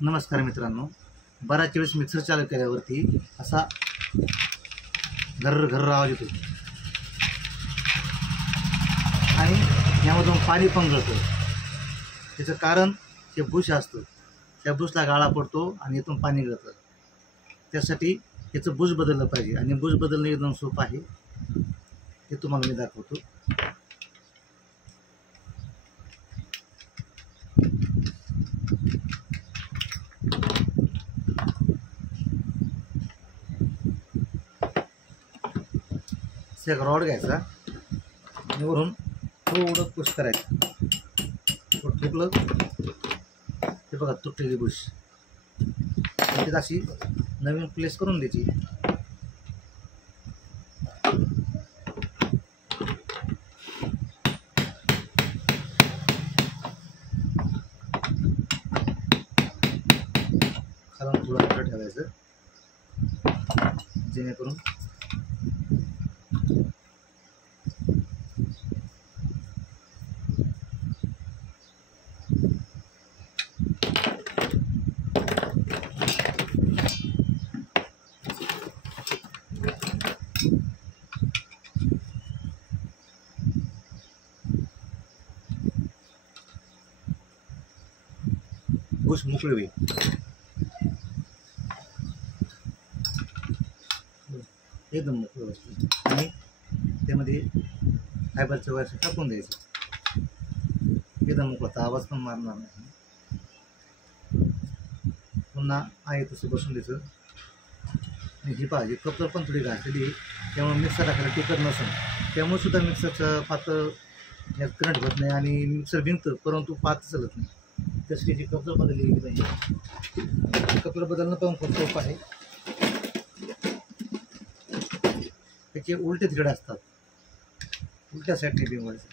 नमस्कार मित्रांनो, बराच वेळेस मिक्सर चालू केल्यावरती असा घर्र आवाज येतो आणि यामधून पाणी पण गळतं. त्याचं कारण हे बुश असतं, त्या बुशला गाळा पडतो आणि इथून पाणी गळतं. त्यासाठी याचं बुश बदललं पाहिजे आणि बुश बदलणं एकदम सोपं आहे, ते तुम्हाला मी दाखवतो. एक रॉड घ्यायचा आणि वरून थोडं पुश करायचं. तुटलं ते बघा, तुटलेली बुश तिथे अशी नवीन प्लेस करून द्यायची. खालून थोडं अंतर ठेवायचं जेणेकरून बुश मोकळी होईल. एकदम मोकळं असतं आणि त्यामध्ये फायबरचं वायर टाकून द्यायचं. एकदम मोकळा, आवाज पण मारणार नाही. पुन्हा आहे तसं बसून द्यायचं. आणि ही पहा, ही कपडं पण थोडी घातलेली आहे, त्यामुळे मिक्सर टाकायला टिकत नसेल. त्यामुळे सुद्धा मिक्सरचं पातळ यात करंट होत नाही आणि मिक्सर भिंगतं, परंतु पात चालत नाही. त्यासाठी जी कपडं बदलली पाहिजे. कपडं बदलणं पण खूप सोपं आहे. त्याचे उलटे थ्रेड असतात, उलट्या साईडने बिंगवायचं.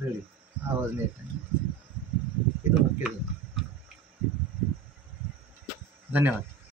रेडी, आवाज नाही येत. एकदम ओके झालं. धन्यवाद.